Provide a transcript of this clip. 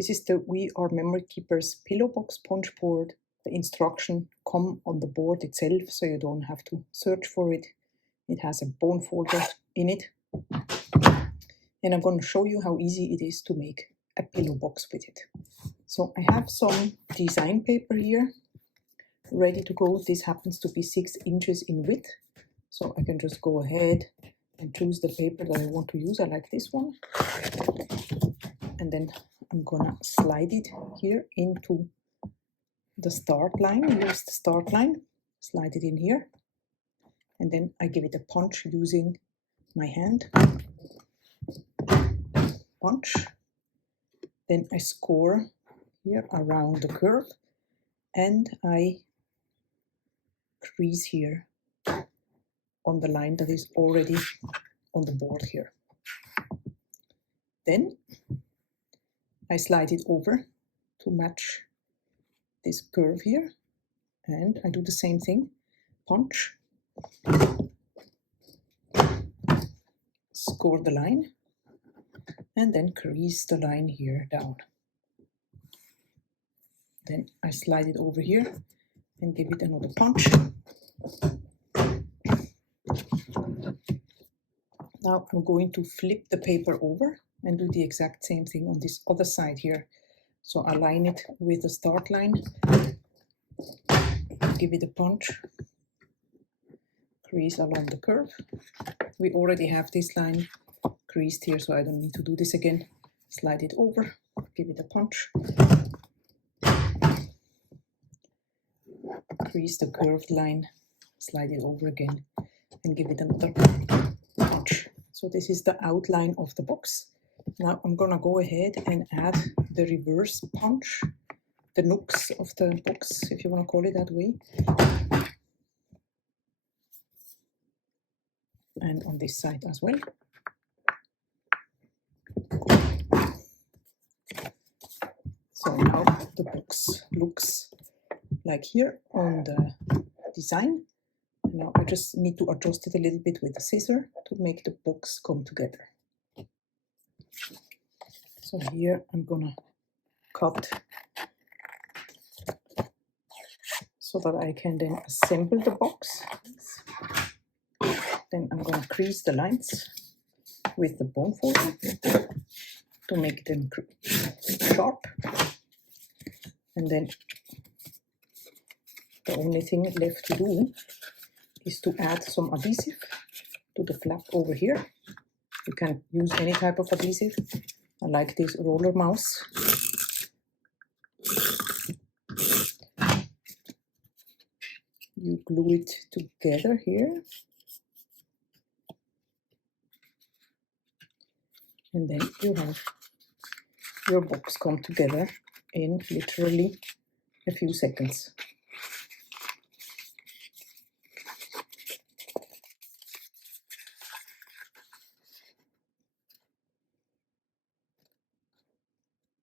This is the We Are Memory Keepers pillow box punch board. The instruction come on the board itself, so you don't have to search for it. It has a bone folder in it. And I'm going to show you how easy it is to make a pillow box with it. So I have some design paper here ready to go. This happens to be 6 inches in width. So I can just go ahead and choose the paper that I want to use. I like this one. And then I'm gonna slide it here into the start line. Here's the start line. Slide it in here. And then I give it a punch using my hand. Punch. Then I score here around the curve. And I crease here on the line that is already on the board here. Then I slide it over to match this curve here, and I do the same thing. Punch, score the line, and then crease the line here down. Then I slide it over here and give it another punch. Now I'm going to flip the paper over and do the exact same thing on this other side here. So align it with the start line, give it a punch, crease along the curve. We already have this line creased here, so I don't need to do this again. Slide it over, give it a punch, crease the curved line, slide it over again, and give it another punch. So this is the outline of the box. Now I'm gonna go ahead and add the reverse punch, the nooks of the box, if you want to call it that way. And on this side as well. So now the box looks like here on the design. Now I just need to adjust it a little bit with the scissor to make the box come together. So here I'm gonna cut so that I can then assemble the box. Then I'm gonna crease the lines with the bone folder to make them sharp. And then the only thing left to do is to add some adhesive to the flap over here. You can use any type of adhesive. I like this roller mouse. You glue it together here. And then you have your box come together in literally a few seconds.